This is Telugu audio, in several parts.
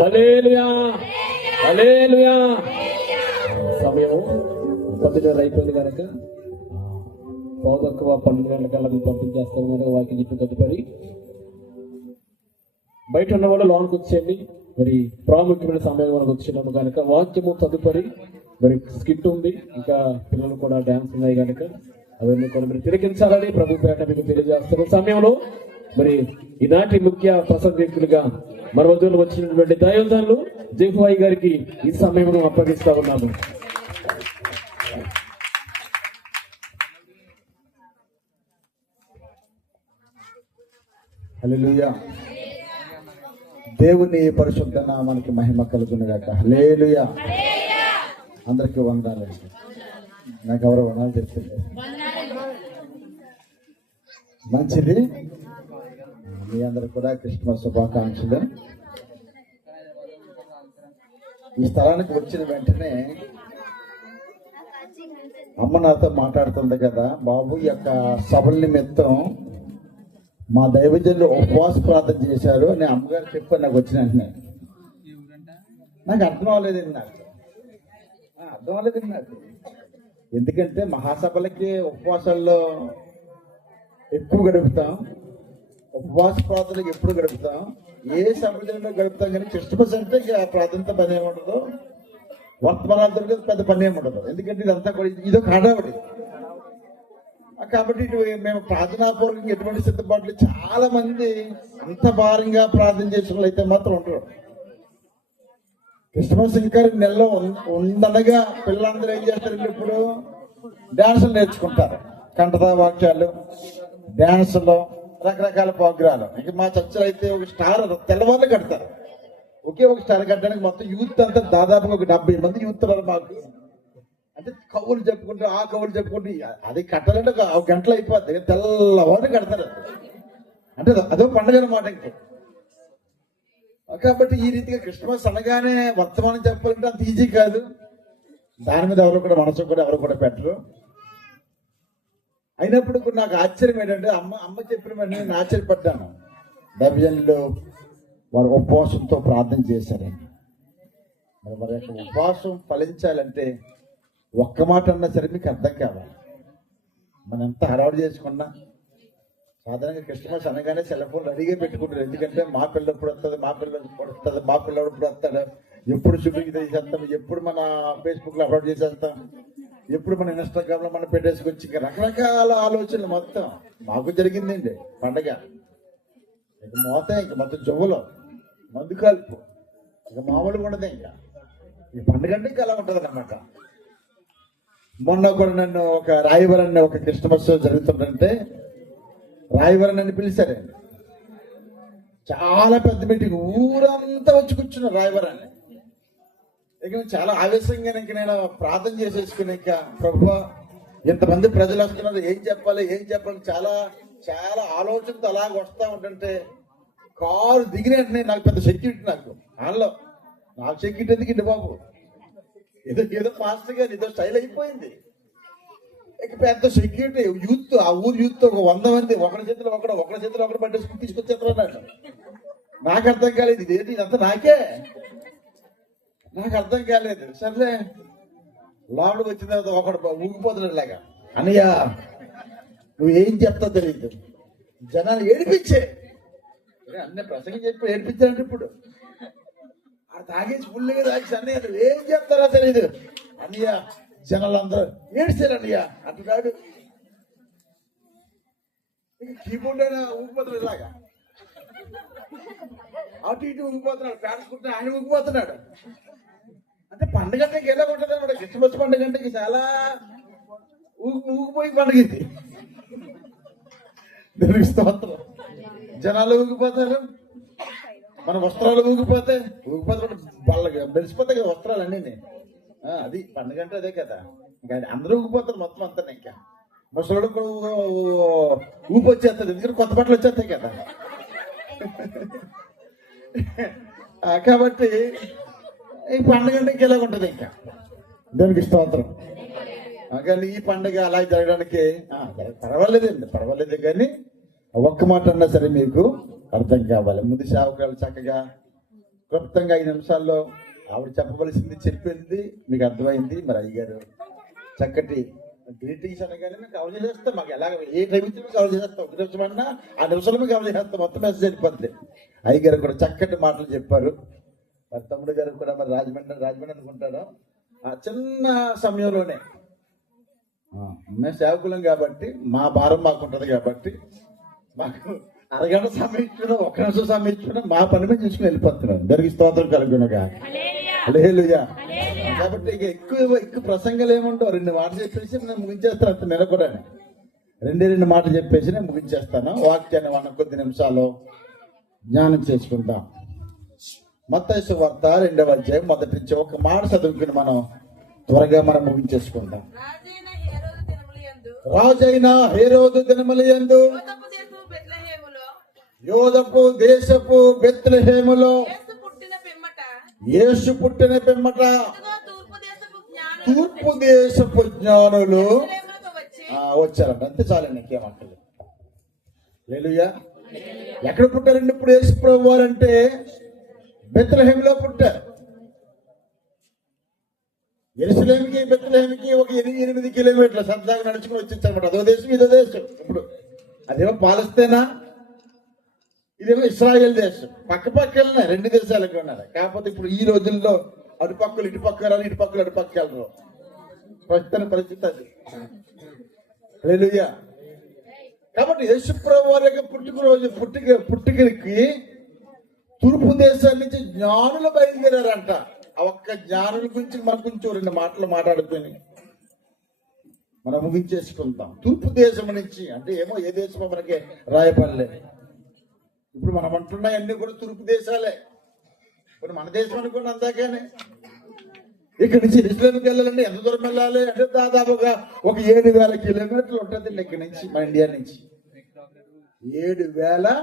హల్లెలూయా హల్లెలూయా. సమయము 10 అయిపోయింది కనుక 12 గంటల మీకు పంపించేస్తాం కనుక వాక్యం చెప్పిన తదుపరి బయట ఉన్న వాళ్ళు లోనికి వచ్చేయండి. మరి ప్రాముఖ్యమైన సమయం మనకు వచ్చినాము కనుక వాక్యము తదుపరి మరి స్కిట్ ఉంది, ఇంకా పిల్లలు కూడా డ్యాన్స్ ఉన్నాయి కనుక అవన్నీ కూడా మీరు తిలకించాలని ప్రభు పేట మీకు తెలియజేస్తున్న సమయంలో మరి ఈనాటి ముఖ్య ప్రసంగికులుగా మన వద్దకు వచ్చినటువంటి దైవజనులు జేఫాయి గారికి ఈ సమయంలో అప్పగిస్తా ఉన్నాము. హల్లెలూయా. దేవుని పరిశుద్ధ నామానికి మహిమ కలుగునుగాక. హల్లెలూయా. అందరికీ వందనాలండి. నాకు ఎవరో వందనాలు చెప్తుంది. మంచిది. మీ అందరికి కూడా క్రిస్మస్ శుభాకాంక్షలు. ఈ స్థలానికి వచ్చిన వెంటనే అమ్మ నాతో మాట్లాడుతుంది కదా, బాబు ఈ యొక్క సభల నిమిత్తం మా దైవజనులు ఉపవాస ప్రార్థన చేశారు అని అమ్మగారు చెప్పి నాకు వచ్చిన వెంటనే నాకు అర్థం అవ్వలేదండి. అర్థం అవ్వలేదండి నాకు. ఎందుకంటే మహాసభలకి ఉపవాసాల్లో ఎక్కువ గడుపుతాం, ఉపవాస ప్రార్థనలకు ఎప్పుడు గడుపుతాం, ఏ సభలో గడుపుతాం. కానీ క్రిస్మస్ అంటే ఇక ప్రార్థనతో పని ఏముండదు, వర్తమానాలతో పెద్ద పని ఏముండదు. ఎందుకంటే ఇదంతా కూడా ఇదొక హడావడి. కాబట్టి ఇటు మేము ప్రార్థనాపూర్వకంగా ఎటువంటి సిద్ధపాట్లు చాలా మంది అంత భారంగా ప్రార్థన చేసిన వాళ్ళు అయితే మాత్రం ఉంటారు. క్రిస్మస్ ఇంకా నెలలో ఉండనగా పిల్లలందరూ ఏం చేస్తారంటే ఇప్పుడు డాన్సులు నేర్చుకుంటారు. కంఠతా వాక్యాలు, డాన్సులు, రకరకాల ప్రోగ్రాలు. ఇక మా చర్చలు అయితే ఒక స్టార్ తెల్లవాళ్ళు కడతారు. ఒకే ఒక స్టార్ కట్టడానికి మొత్తం యూత్ అంతా దాదాపుగా ఒక 70 మంది యూత్ ఉన్నారు మాకు. అంటే కవులు చెప్పుకుంటూ ఆ కవులు చెప్పుకుంటూ అది కట్టాలంటే ఒక గంటలు అయిపోద్ది. తెల్లవారు కడతారు. అంటే అదో పండుగ అన్నమాట. ఇంకే కాబట్టి ఈ రీతిగా క్రిస్మస్ అనగానే వర్తమానం చెప్పాలంటే అంత ఈజీ కాదు. దాని మీద ఎవరు కూడా మనసు కూడా ఎవరు కూడా పెట్టరు. అయినప్పుడు నాకు ఆశ్చర్యం ఏంటంటే అమ్మ చెప్పిన వెంటనే నేను ఆశ్చర్యపడ్డాను. దైవజనులు వారు ఉపవాసంతో ప్రార్థన చేశారండి. మరి యొక్క ఉపవాసం ఫలించాలంటే ఒక్క మాట అన్నా సరే మీకు అర్థం కావాలి. మనం ఎంత హడావుడి చేసుకున్నా సాధారణంగా క్రిస్మస్ అనగానే సెల్ ఫోన్ రెడీగా పెట్టుకుంటారు. ఎందుకంటే మా పిల్లలు ఎప్పుడు వస్తుంది, మా పిల్లలు ఎప్పుడు వస్తుంది, మా పిల్లడు ఎప్పుడు వస్తాడు, ఎప్పుడు షూటింగ్ చేసేస్తాం, ఎప్పుడు మన ఫేస్బుక్ లో అప్లోడ్ చేసేస్తాం, ఎప్పుడు మన ఇన్స్టాగ్రామ్ లో మనం పెట్టేసుకొచ్చి రకరకాల ఆలోచనలు. మొత్తం మాకు జరిగిందండి పండగ. ఇక మోత ఇంకా మొత్తం జవ్వులో మందు కలుపు ఇక మామూలుగా ఉండదు. ఇంకా ఈ పండుగ అంటే ఇంకా అలా ఉంటుంది అన్నమాట. మొన్న కూడా నన్ను ఒక రాయవరం ఒక క్రిస్మస్ జరుగుతుందంటే రాయవరం నన్ను పిలిచారండి. చాలా పెద్ద మీటింగ్, ఊరంతా వచ్చి కూర్చున్నారు రాయవరాన్ని. ఇక చాలా ఆవేశంగా ఇంక నేను ప్రార్థన చేసేసుకుని ఇంకా ప్రభువా ఇంతమంది ప్రజలు వస్తున్నారు, ఏం చెప్పాలి చాలా చాలా ఆలోచనతో అలాగ వస్తా ఉంటుంటే కారు దిగిన వెంటనే నాకు పెద్ద సెక్యూరిటీ. నాకు సెక్యూరిటీ ఎందుకండి బాబు, ఏదో మాస్టర్ గారు ఏదో స్టైల్ అయిపోయింది. ఇక పెద్ద సెక్యూరిటీ యూత్, ఆ ఊరు యూత్ ఒక 100 మంది ఒకరి చేతిలో ఒకటి పట్టేసుకుని తీసుకొచ్చేస్తున్నారు. నాకు అర్థం కాలేదు ఇదేంటి, ఇదంతా నాకు అర్థం కాలేదు. సర్లే లోపలికి వచ్చిన తర్వాత ఒకడు ఊగిపోతున్నాడు లాగా, అన్నయ్య నువ్వు ఏం చెప్తా తెలియదు, జనాలు ఏడిపించే అన్నీ ప్రసంగం చెప్పి ఏడిపించారంటే ఇప్పుడు ఆ తాగేసి ఫుల్గా తాగేసి అన్నయ్య నువ్వు ఏం చెప్తారో తెలియదు అన్నయ్య, జనాలు అందరూ ఏడిచారు అన్నయ్య అంటున్నాడు. కీబోర్డ్ అయినా ఊగిపోతున్నాడు ఇలాగా, అటు ఇటు ఊగిపోతున్నాడు, పేడుకుంటే ఆయన ఊగిపోతున్నాడు. అంటే పండుగ అంటే ఎలా ఉంటుంది అనమాట. క్రిస్మస్ పండుగ అంటే చాలా ఊగిపోయి పండుగ ఇది. స్తోత్రం. జనాలు ఊగిపోతారు, మన వస్త్రాలు ఊగిపోతే వాళ్ళకి మెరిసిపోతాయి కదా వస్త్రాలు అన్నీ. అది పండుగ అంటే అదే కదా. ఇంకా అందరూ ఊగిపోతారు మొత్తం అంతా. ఇంకా ముసలోడు ఊపి వచ్చేస్తుంది, ఎందుకంటే కొత్త బట్టలు వచ్చేస్తాయి కదా. కాబట్టి ఈ పండుగ అంటే ఇంకెలా ఉంటుంది. ఇంకా దానికి స్తోత్రం. కానీ ఈ పండుగ అలా జరగడానికి పర్వాలేదు కానీ ఒక్క మాట అన్నా సరే మీకు అర్థం కావాలి. ముందు సేవకులు చక్కగా క్లుప్తంగా 5 నిమిషాల్లో ఆవిడ చెప్పవలసింది చెప్పింది, మీకు అర్థమైంది. మరి అయ్యగారు చక్కటి గ్రీటింగ్స్ అనగానే మేము కవర్ చేసేస్తాం. మాకు ఎలాగ ఏ టైం ఇచ్చి కవర్ చేసేస్తాం. 1 నిమిషం అన్నా ఆ నిమిషాలు మేము కవర్ చేసేస్తాం. మొత్తం మెసేజ్ వెళ్ళిపోద్ది. అయ్యగారు కూడా చక్కటి మాటలు చెప్పారు. మరి తమ్ముడు గారు కూడా మరి రాజమండ్రి అనుకుంటాడు. ఆ చిన్న సమయంలోనే మేము సేవకులం కాబట్టి మా భారం మాకుంటది కాబట్టి మాకు అరగంట సమయం ఇచ్చినా 1 నిమిషం సమయం ఇచ్చినా మా పని మీద చూసుకుని వెళ్ళిపోతున్నాం. దానికి స్తోత్రం కలుగునుగా. హల్లెలూయా. కాబట్టి ఇక ఎక్కువ ప్రసంగాలు ఏముంటావు, 2 మాటలు చెప్పేసి నేను ముగించేస్తాను. అంత నేను కూడా 2 మాటలు చెప్పేసి నేను ముగించేస్తాను. వాక్యాన్ని మనం కొద్ది నిమిషాలు జ్ఞానం చేసుకుంటాం. మత్తయి సువార్త 2వ అధ్యాయం మొదటి నుంచి ఒక మాట చదువుకుని మనం త్వరగా మనం ముగించేసుకుంటాం. రాజైన హేరోదు దినములందు యోదపు దేశపు బెత్లెహేములో యేసు పుట్టిన పిమ్మట తూర్పు దేశపు జ్ఞానులు వచ్చారంట. అంతే చాలండి, ఇంకేమంటారు. హల్లెలూయా. ఎక్కడ పుట్టారండి ఇప్పుడు యేసు ప్రభు వారంటే? బెత్లెహేములో పుట్టారు. యెరూషలేముకి బెత్లెహేముకి ఒక 8 కిలోమీటర్ల సరదాగా నడుచుకుని వచ్చేసారన్నమాట. అదో దేశం ఇదో దేశం. ఇప్పుడు అదేమో పాలస్తీనా, ఇదేమో ఇస్రాయేల్ దేశం. పక్క వెళ్ళినాయి, 2 దేశాలకు ఉన్నారు. కాకపోతే ఇప్పుడు ఈ రోజుల్లో అటుపక్కలు ఇటుపక్క వెళ్ళాలి, ఇటుపక్కలు అటుపక్క వెళ్ళరు. ప్రస్తుత పరిస్థితి అది. హల్లెలూయా. కాబట్టి యేసు ప్రభు వారి యొక్క పుట్టుకకి తూర్పు దేశాల నుంచి జ్ఞానులు బయలుదేరారంట. ఆ ఒక్క జ్ఞానుల గురించి మనం కొంచెం 2 మాటలు మాట్లాడుకొని మనం ముగించేసుకుంటాం. తూర్పు దేశం నుంచి అంటే ఏమో ఏ దేశమో మనకి రాయపడలేదు. ఇప్పుడు మనం అంటున్నాయన్నీ కూడా తూర్పు దేశాలే. ఇప్పుడు మన దేశం అనుకోండి అందాకనే. ఇక్కడి నుంచి యెరూషలేముకి వెళ్ళాలంటే ఎంత దూరం వెళ్ళాలి అంటే దాదాపుగా ఒక 7,000 కిలోమీటర్లు ఉంటుందండి ఇక్కడి నుంచి, మా ఇండియా నుంచి. 7,000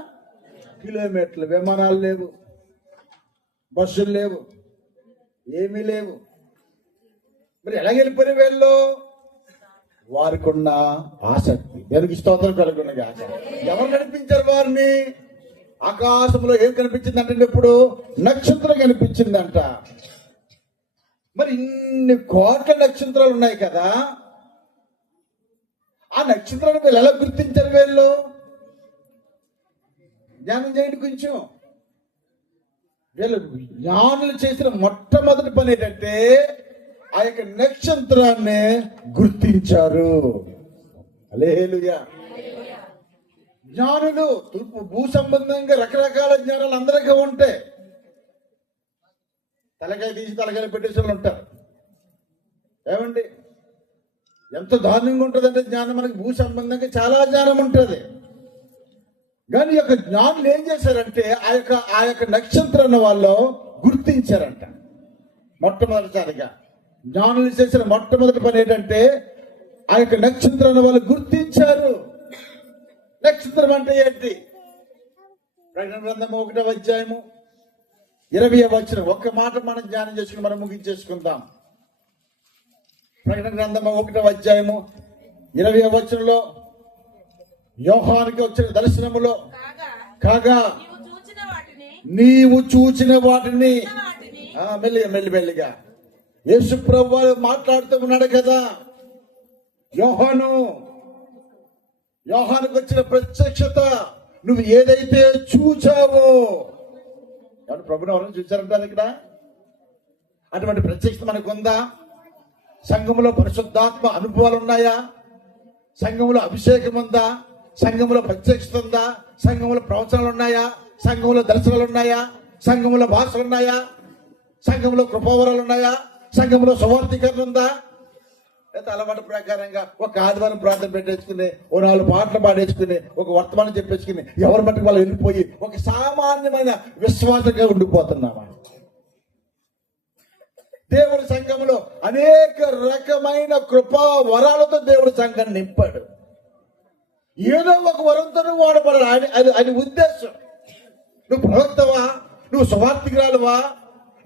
కిలోమీటర్లు. విమానాలు లేవు, బస్సులు లేవు, ఏమీ లేవు. మరి ఎలా వెళ్ళిపోయిన వీళ్ళు? వారికి ఉన్న ఆసక్తి, దేవునికి స్తోత్రం కలుగునగా. ఎవరు నడిపించారు వారిని? ఆకాశంలో ఏం కనిపించిందంటే ఇప్పుడు నక్షత్రం కనిపించిందంట. మరి ఇన్ని కోట్ల నక్షత్రాలు ఉన్నాయి కదా, ఆ నక్షత్రాన్ని వీళ్ళు ఎలా గుర్తించారు? వీళ్ళు జ్ఞానం చేయండి కొంచెం. వీళ్ళు జ్ఞానులు చేసిన మొట్టమొదటి పని ఏంటంటే ఆ యొక్క నక్షత్రాన్ని గుర్తించారు. హల్లెలూయా. జ్ఞానులు భూ సంబంధంగా రకరకాల జ్ఞానాలు అందరికీ ఉంటాయి. తలకాయ తీసి తలకాయలు పెట్టేసి ఉంటారు. ఏమండి, ఎంత దారుణంగా ఉంటుందంటే జ్ఞానం. మనకి భూ సంబంధంగా చాలా జ్ఞానం ఉంటుంది. కానీ ఈ యొక్క జ్ఞానులు ఏం చేశారంటే ఆ యొక్క నక్షత్రాన్ని వాళ్ళు గుర్తించారంట. మొట్టమొదటిసారిగా జ్ఞానులు చేసిన మొట్టమొదటి పని ఏంటంటే ఆ యొక్క నక్షత్రాన్ని వాళ్ళు గుర్తించారు. నక్షత్రం అంటే ఏంటి? ప్రకటన గ్రంథం 1వ అధ్యాయము 20వ వచనం. ఒక్క మాట మనం ధ్యానం చేసుకుని మనం ముగించేసుకుందాం. ప్రకటన గ్రంథం 1వ అధ్యాయము 20వ వచనంలో యోహానుకి వచ్చిన దర్శనములో కాగా నీవు చూచిన వాటిని మెల్లిగా యేసు ప్రభువు మాట్లాడుతూ ఉన్నాడు కదా. యోహానుకు వచ్చిన ప్రత్యక్షత, నువ్వు ఏదైతే చూచావో. ఎవరు ప్రభుని ఎవరైనా చూచారంటారు ఇక్కడ? అటువంటి ప్రత్యక్షత మనకు ఉందా? సంఘములో పరిశుద్ధాత్మ అనుభవాలు ఉన్నాయా? సంఘములో అభిషేకం ఉందా? సంఘములో ప్రత్యక్షత ఉందా? సంఘములో ప్రవచనాలు ఉన్నాయా? సంఘములో దర్శనాలు ఉన్నాయా? సంఘములో భాషలు ఉన్నాయా? సంఘములో కృపావరాలు ఉన్నాయా? సంఘములో సువార్థీకరణ ఉందా? అయితే అలవాటు ప్రకారంగా ఒక ఆదివారం ప్రార్థన పెట్టేసుకుని, ఓ 4 పాటలు పాడేసుకుని, ఒక వర్తమానం చెప్పేసుకుని ఎవరి మట్టుకు వాళ్ళు వెళ్ళిపోయి ఒక సామాన్యమైన విశ్వాసంగా ఉండిపోతున్నామా? దేవుడి సంఘములో అనేక రకమైన కృపా వరాలతో దేవుడి సంఘాన్ని నింపాడు. ఏదో ఒక వరంతో నువ్వు వాడబడాలి. అది ఉద్దేశం. నువ్వు ప్రవక్తవా? నువ్వు సువార్థికురాలువా?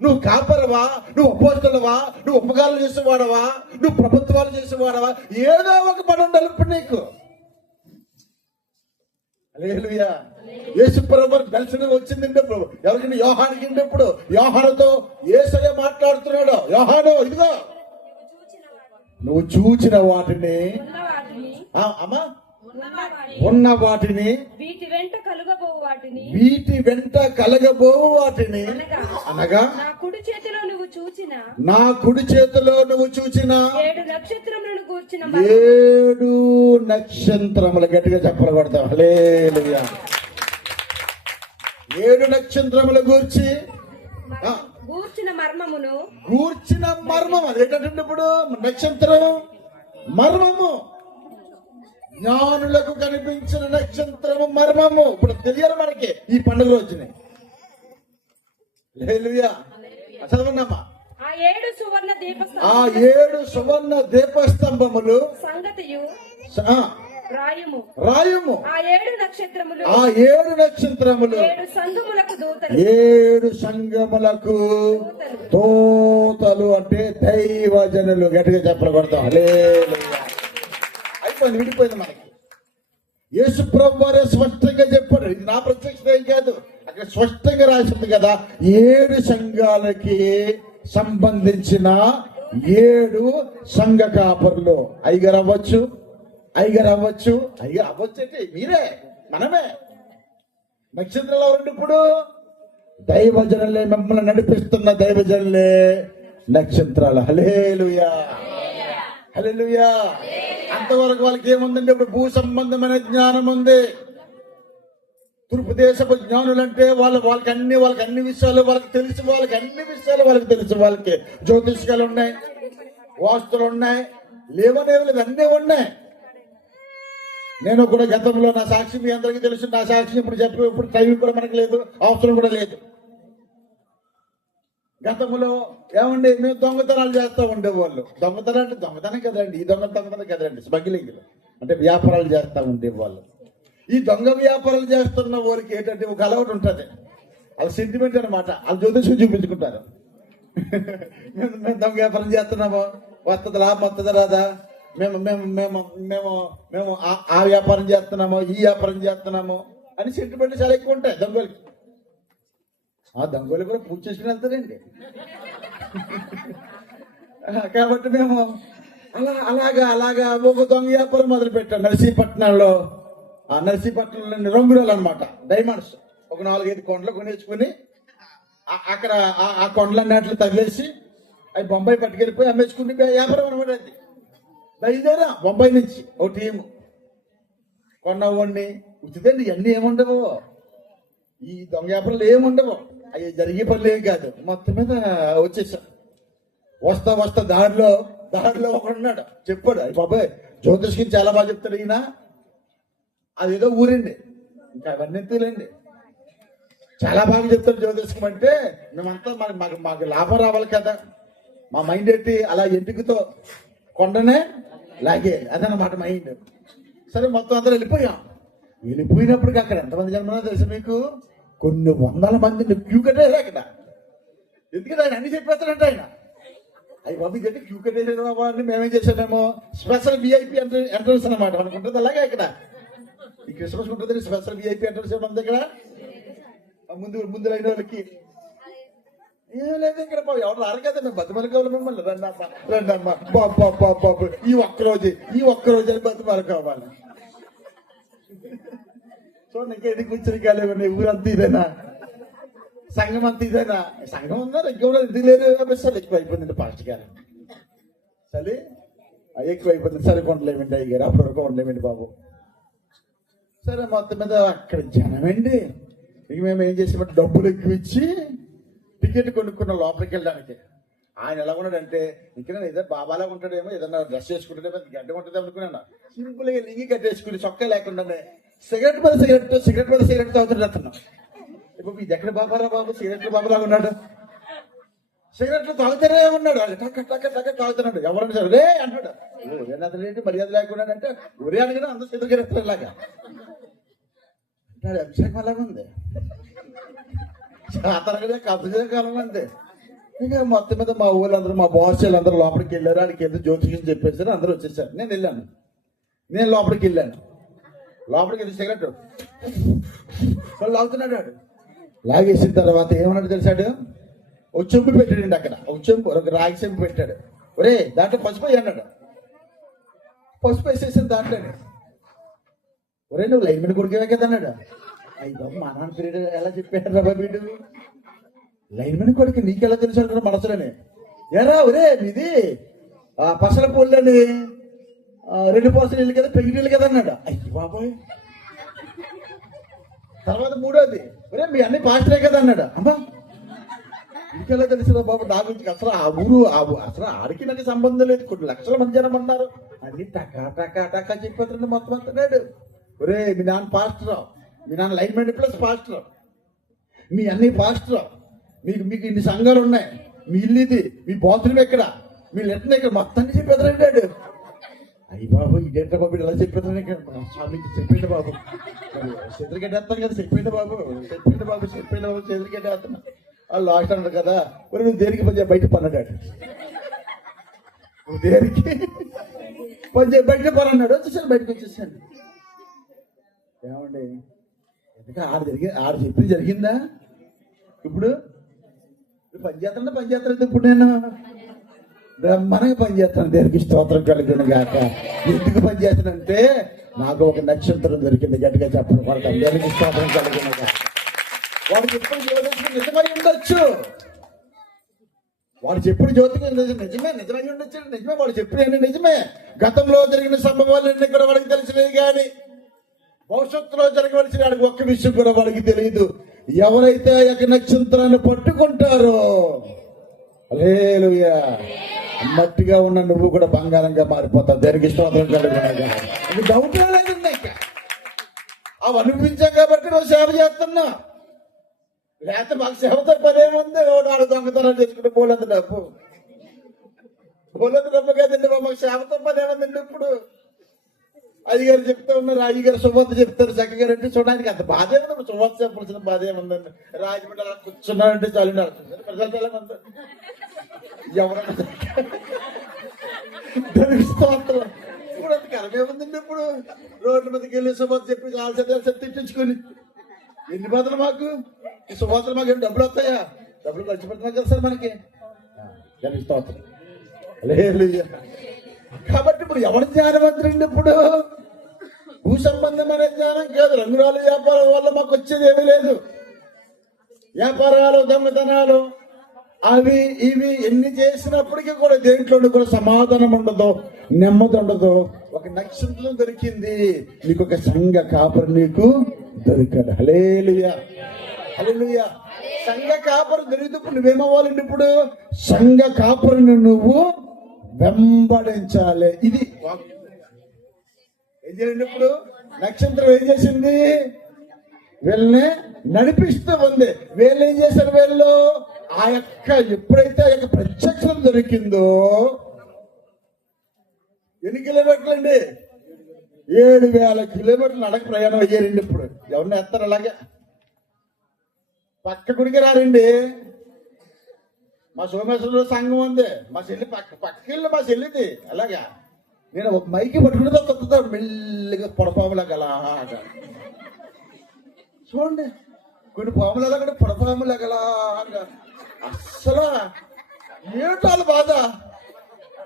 నువ్వు కాపరవా? నువ్వు అపోస్తలువా? నువ్వు ఉపకారాలు చేసేవాడవా? నువ్వు ప్రభుత్వాలు చేసేవాడవా? ఏదో ఒక పని ఉండాలి ఇప్పుడు నీకు. హల్లెలూయా. యేసు ప్రభు దర్శనం వచ్చిందండి ఇప్పుడు ఎవరికైనా యోహానికి ఇప్పుడు యోహానుతో యేసయ్య మాట్లాడుతున్నాడు. యోహాను, ఇదిగో నువ్వు చూచిన వాటిని అమ్మా ఉన్న వాటిని వీటి వెంట కలుగబోవు వాటిని అనగా నా కుడి చేతిలో నువ్వు చూచిన 7 నక్షత్రములను గూర్చిన 7 నక్షత్రములు. గట్టిగా చెప్పలు కొడతాం. హల్లెలూయా. 7 నక్షత్రముల గూర్చిన మర్మం అదేంటంటే ఇప్పుడు నక్షత్రం మర్మము, జ్ఞానులకు కనిపించిన నక్షత్రము మర్మము ఇప్పుడు తెలియాలి మనకి. ఈ పండుగ వచ్చినాయి. హల్లెలూయా. చదవన్నమ్మా. ఆ 7 సువర్ణ దీపస్తంభములు సంగతియు రాయము. ఆ 7 నక్షత్రములు 7 సంఘములకు దూతలు అంటే దైవజనులు. గట్టిగా చెప్పలు కొడతాం. హల్లెలూయా. అయిపోయింది, విడిపోయింది మనకి. యేసు ప్రభు వారే స్పష్టంగా చెప్పాడు. ఇది నా ప్రత్యక్షత ఏం కాదు, అక్కడ స్పష్టంగా రాసింది కదా. 7 సంఘాలకి సంబంధించిన 7 సంఘ కాపరులు. అయ్యగారు అవ్వచ్చు అంటే మీరే, మనమే. నక్షత్రాలు ఎవరండి ఇప్పుడు? దైవజనులే, మిమ్మల్ని నడిపిస్తున్న దైవజనులే నక్షత్రాలు. హల్లెలూయా. అంతవరకు వాళ్ళకి ఏముందండి? ఇప్పుడు భూ సంబంధమైన జ్ఞానం ఉంది. తూర్పు దేశపు జ్ఞానులు అంటే వాళ్ళకి అన్ని విషయాలు వాళ్ళకి తెలుసు. వాళ్ళకి జ్యోతిష్యాలు ఉన్నాయి, వాస్తులు ఉన్నాయి, లేవనేవి లేదు, అన్నీ ఉన్నాయి. నేను కూడా గతంలో నా సాక్షి మీ అందరికీ తెలుసు. నా సాక్షి ఇప్పుడు టైం కూడా మనకు లేదు, అవసరం కూడా లేదు. గతంలో ఏమండి మేము దొంగతనాలు చేస్తూ ఉండేవాళ్ళు. దొంగతనం కదండి, ఈ దొంగతనం కదండి, స్మగ్లింగ్ అంటే వ్యాపారాలు చేస్తూ ఉండేవాళ్ళు. ఈ దొంగ వ్యాపారాలు చేస్తున్న వాళ్ళకి ఏంటంటే ఒక అలవాటు ఉంటుంది, వాళ్ళ సెంటిమెంట్ అనమాట. వాళ్ళు జ్యోతిషం చూపించుకుంటారు. మేము దొంగ వ్యాపారం చేస్తున్నాము, వస్తుంది లాభం, వస్తుందా రాదా, మేము మేము మేము మేము మేము ఆ వ్యాపారం చేస్తున్నాము, ఈ వ్యాపారం చేస్తున్నాము అని సెంటిమెంట్ చాలా ఎక్కువ ఉంటాయి దొంగలకి. ఆ దొంగలు కూడా పూజ చేసుకుని వెళ్తారండి. కాబట్టి మేము అలాగా ఒక దొంగ వ్యాపారం మొదలు పెట్టాం నర్సీపట్నంలో. నర్సీపట్నంలో రంగురాలు అనమాట, డైమండ్స్. ఒక 4-5 కొండలు కొనేసుకుని అక్కడ ఆ కొండలన్నిట్లు తగిలేసి అవి బొంబాయి పట్టుకెళ్ళిపోయి అమ్మేసుకుని వ్యాపారం అనమాట. అది బయలుదేరా బొంబాయి నుంచి ఓ టీము కొన్నవాడిని ఉచితండి. ఇవన్నీ ఏముండవు, ఈ దొంగ వ్యాపారాలు ఏముండవు, అవి జరిగే పనులు ఏం కాదు. మొత్తం మీద వచ్చేసాం. వస్తా దారిలో ఒకడున్నాడు, చెప్పాడు, బాబాయ్ జ్యోతిష్కి చాలా బాగా చెప్తాడు ఈయన. అదేదో ఊరండి, ఇంకా అవన్నీ తెలియండి, చాలా బాగా చెప్తాడు జ్యోతిష్కం అంటే. మేమంతా మాకు లాభం రావాలి కదా, మా మైండ్ ఏంటి అలా ఎంపికతో కొండనే లాగే అదనమాట మైండ్. సరే మొత్తం అందరూ వెళ్ళిపోయినప్పటికీ అక్కడ ఎంతమంది జన్మలో తెలుసు మీకు? కొన్ని వందల మందిని క్యూ కట్టేసారు అక్కడ. ఎందుకంటే ఆయన అన్ని చెప్పేస్తాడంటే ఆయన. అవి బాబు ఇదంటే క్యూ కట్టేసిన వాళ్ళని మేమేం చేసామేమో స్పెషల్ విఐపి ఎంట్రన్స్ అనమాట మనకు ఉంటుంది. అలాగే ఇక్కడ ఈ క్రిస్మస్ ఉంటుంది స్పెషల్ విఐపి ఎంట్రన్స్ ఏమన్నా ఇక్కడ ముందు అయిన వాళ్ళకి ఏం లేదు. ఇక్కడ ఎవరు రారు కదా, మేము బతిమలకోవాలి మిమ్మల్ని. రండమ్మా బాబు ఈ ఒక్కరోజు అని బతిమలకోవాలి. చూడండి ఇంకా ఎన్ని కూర్చొని కాలేవండి. ఊరంతా ఇదేనా, సంఘం అంతా ఇదేనా? సంఘం ఉందా ఎక్కువ ఇది లేదు, ఎక్కువ అయిపోయిందండి పాస్ట్ గారు. సరే ఎక్కువ అయిపోయింది. సరే కొండలేమండి అయ్యారు, అప్పుడు వరకు ఉండలేమండి బాబు. సరే మొత్తం మీద అక్కడ జనమండి. ఇక మేము ఏం చేసామంటే డబ్బులు ఎక్కువ ఇచ్చి టికెట్ కొనుక్కున్న లోపలికి వెళ్ళడానికి. ఆయన ఎలా ఉన్నాడంటే ఇంకా ఏదో బాబాలా ఉంటాడేమో, ఏదన్నా డ్రెస్ చేసుకుంటాడేమో, గడ్డ ఉంటుందేమో అనుకున్నాను. సింపుల్ గా లింగి కట్టేసుకుని చొక్కా లేకుండానే సిగరెట్ మీద సిగరెట్ తాగుతున్నాం. ఇప్పుడు ఇది ఎక్కడ బాబారా బాబు, సిగరెట్ బాబాలాగా ఉన్నాడు. సిగరెట్లు తాగుతారే ఉన్నాడు, టక్క తాగుతున్నాడు. ఎవరన్నా సరే రే అంటాడు. ఏంటి మర్యాద లేకుండా అంటే ఒరే అనగానే అందరూ సిగరెట్ లాగా అంటాడు. అభిషేకం అలాగా ఉంది, తరగతి కథ కాలం అంతే. ఇక మొత్తం మీద మా ఊళ్ళందరూ, మా బాస్ అందరూ లోపలికి వెళ్ళారు. ఆడికి వెళ్తే జ్యోతిషం చెప్పేసారు, అందరూ వచ్చేసారు. నేను లోపలికి వెళ్ళాను. లోపలికి వెళ్ళి సిగరెట్ లాగుతున్నాడు వాడు. లాగేసిన తర్వాత ఏమన్నాడు తెలిసాడు? ఒక చెంపు పెట్టాడండి అక్కడ, ఒక రాగి చెంపు పెట్టాడు. ఒరే దాంట్లో పసుపు వేయి అన్నాడు. పసుపు వేసేసాడు దాంట్లోనే. ఒరే నువ్వు లైన్మెన్ కొడుకువే కదా అన్నాడు. అయ్యో మా నాన్న పీరియడ్ ఎలా చెప్పాడు రా వీడు, లైన్మెన్ కొడుకు నీకెలా తెలుసు అంటారు మనసులోనే. ఎరా ఒరే మీది పసల పూలని 2 పోసలు ఇల్లు కదా, పెళ్లి నీళ్ళు కదా అన్నాడు. అయ్యి బాబోయ్. తర్వాత మూడోది, ఒరే మీ అన్ని పాస్టరే కదా అన్నాడు. అమ్మా ఇంకెలా తెలుసు బాబు నా గురించి, అసలు ఆ ఊరు అసలు ఆడికి నాకు సంబంధం లేదు, కొన్ని లక్షల మంది జనం అన్నారు, అన్ని టకా టకా టకా చెప్పేస్తాడు మొత్తం అంటున్నాడు. ఒరే మీ నాన్న పాస్టర్, మీ నాన్న లైన్మెన్ ప్లస్ పాస్టర్, మీ అన్ని పాస్టర్, మీకు ఇన్ని సంఘాలు ఉన్నాయి, మీ ఇల్లు ఇది, మీ బాత్రూమ్ ఎక్కడ, మీ లెటర్ ఎక్కడ, మొత్తాన్ని చెప్పేస్తాడు. అయ్యి బాబు ఇదేంట బాబు ఇలా చెప్పేస్తాను స్వామికి చెప్పండి బాబు, చేతులు కట్టేస్తాను కదా, చెప్పండి బాబు చేతులు కట్టేస్తున్నా. వాళ్ళు లాస్ట్ అన్నాడు కదా, మరి నువ్వు దేనికి బయట పన్నాడు, నువ్వు దేనికి బయట పన్నాడు. వచ్చేసాను, బయటకు వచ్చేసాను. ఏమండి ఎందుకంటే ఆడు చెప్పింది జరిగిందా? ఇప్పుడు పనిచేస్తాను ఇప్పుడు నేను బ్రహ్మాండంగా పనిచేస్తాను. దేనికి స్తోత్రం కలిగిన గాక. ఎందుకు పనిచేస్తానంటే నాకు ఒక నక్షత్రం దొరికింది, గట్టిగా చెప్పండి పడతాను. దేనికి స్తోత్రం కలిగిన గాక. వాడు చెప్పుడు జ్యోతికి నిజమై ఉండొచ్చు, వాడు చెప్పుడు జ్యోతికి నిజమై ఉండొచ్చు, నిజమే వాడు చెప్పిన నిజమే. గతంలో జరిగిన సంభవాలన్నీ కూడా వాడికి తెలిసినవి, కానీ భవిష్యత్తులో జరగవలసిన వాడికి ఒక్క విషయం కూడా వాడికి తెలియదు. ఎవరైతే ఆ యొక్క నక్షత్రాన్ని పట్టుకుంటారో హల్లెలూయా, మట్టిగా ఉన్న నువ్వు కూడా బంగారంగా మారిపోతావు. దేనికి స్తోత్రం కలుగునగా. డౌట్ లేదు, అవి అనిపించాం కాబట్టి నువ్వు సేవ చేస్తున్నా. లేకపోతే మాకు సేవతో పనేముంది, నాడు దొంగతనాలు చేసుకుంటే పోలేంత డబ్బు కదండి, మాకు సేవతో పనేముందండి. ఇప్పుడు అయ్యగారు చెప్తా ఉన్నారు, అయ్యగారు సువార్త చెప్తారు చక్కగా అంటే చూడడానికి అంత బాధ ఏముంది, సువార్త చెప్పాల్సిన బాధ ఏముందండి. రాజమండ్రి అలా కూర్చున్నారంటే చాలు ప్రజలు ఎవరన్నా ఇప్పుడు అంత కరమేముందండి. ఇప్పుడు రోడ్ల మీదకి వెళ్ళి సువార్త చెప్పి చాలా తిట్టించుకొని ఎన్ని బాధలు మాకు. ఈ సువార్తలు మాకు ఏం డబ్బులు వస్తాయా? డబ్బులు ఖర్చు పెడుతున్నాం కదా సార్ మనకి. కాబట్టి ఇప్పుడు ఎవరి జ్ఞానవంతుడండి? ఇప్పుడు భూ సంబంధమైన జ్ఞానం కాదు, రంగురాలు వ్యాపారం వల్ల మాకు వచ్చేది ఏమీ లేదు. వ్యాపారాలు దొంగతనాలు అవి ఇవి ఎన్ని చేసినప్పటికీ కూడా దేంట్లో కూడా సమాధానం ఉండదు, నెమ్మది ఉండదు. ఒక నక్షత్రం దొరికింది, నీకు ఒక సంఘ కాపరి నీకు దొరికాడు. హల్లెలూయా హల్లెలూయా. సంఘ కాపరి దొరికినప్పుడు నువ్వేమవ్వాలండి? ఇప్పుడు సంఘ కాపరిని నువ్వు వెంబడించాలి. ఇది ఏం చేయండి? ఇప్పుడు నక్షత్రం ఏం చేసింది? వీళ్ళని నడిపిస్తూ ఉంది. వీళ్ళు ఏం చేశారు? వీళ్ళు ఆ యొక్క ఎప్పుడైతే ఆ యొక్క ప్రత్యక్షం దొరికిందో, ఎన్ని కిలోమీటర్లు అండి? 7,000 కిలోమీటర్లు నడక ప్రయాణం అయ్యారండి. ఇప్పుడు ఎవరిని ఎత్తారు అలాగే? పక్క గుడికి రారండి. మా సోమేశ్వరంలో సంఘం ఉంది, మా చెల్లి పక్కిళ్ళు మా చెల్లిది. అలాగా నేను ఒక మైకి పట్టుకుంటే తొక్కుతాడు మెల్లిగా పొడపాములాగా అలాగా. చూడండి కొన్ని పాములు కూడా పొడపాములాగా అలాగా. అస్సలు ఏటాలు బాధ,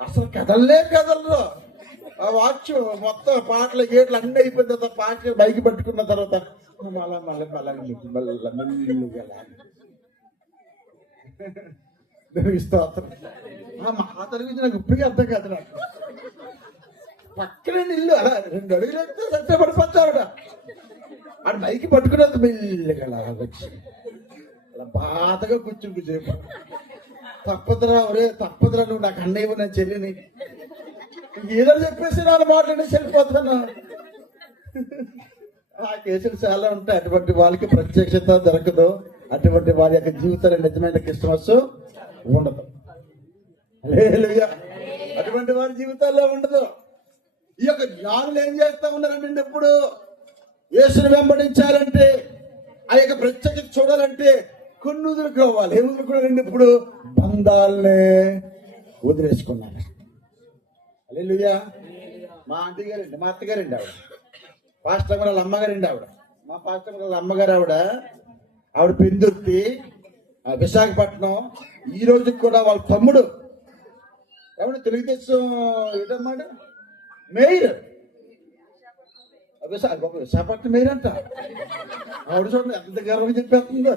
అసలు కదలరు. ఆ వాచ్ మొత్తం పాటలు గేట్లు అన్నీ అయిపోయిన తర్వాత పాటలు మైకి పట్టుకున్న తర్వాత మా తెలుగు నాకు ఇప్పటికీ అర్థం కాదు. నాకు పక్కనే ఇల్లు అలా 2 అడుగులు అయితే సత్య పడిపోతావిడ. ఆడు మైకి పట్టుకునేది మెల్లిగా అలా వచ్చి అలా బాధగా కూర్చుంటూ తప్పదురా ఒరే తప్పదురా, నువ్వు నాకు అన్నయ్య నా చెల్లిని ఏదో చెప్పేసి నా మాటలు చెల్లిపోతున్నా. ఆ కేసులు చాలా ఉంటాయి. అటువంటి వాళ్ళకి ప్రత్యక్షత దొరకదు, అటువంటి వారి యొక్క జీవితాలు నిజమైన క్రిస్మస్ ఉండదు. హల్లెలూయా. అటువంటి వారి జీవితాల్లో ఉండదు. ఈ యొక్క జ్ఞానులు ఏం చేస్తా ఉన్నారంటే, ఇప్పుడు యేసుని వెంబడించాలంటే, ఆ యొక్క ప్రత్యక్షత చూడాలంటే కొన్ని వదులుకోవాలి. ఏం వదులుకోవాలండి? ఇప్పుడు బంధాలనే వదిలేసుకున్నాను. హల్లెలూయా. మా అత్తగారండి ఆవిడ పాస్టర్ వాళ్ళ అమ్మగారు అండి ఆవిడ. మా పాస్టర్ వాళ్ళ అమ్మగారు ఆవిడ పెందుర్తి, విశాఖపట్నం. ఈ రోజుకి కూడా వాళ్ళ తమ్ముడు ఎవడు తెలుగుదేశం ఏంటన్నమాట మేయర్, విశాఖపట్నం మేయర్ అంట. ఆవిడ చూడండి ఎంత గర్వంగా చెప్పేస్తుందో.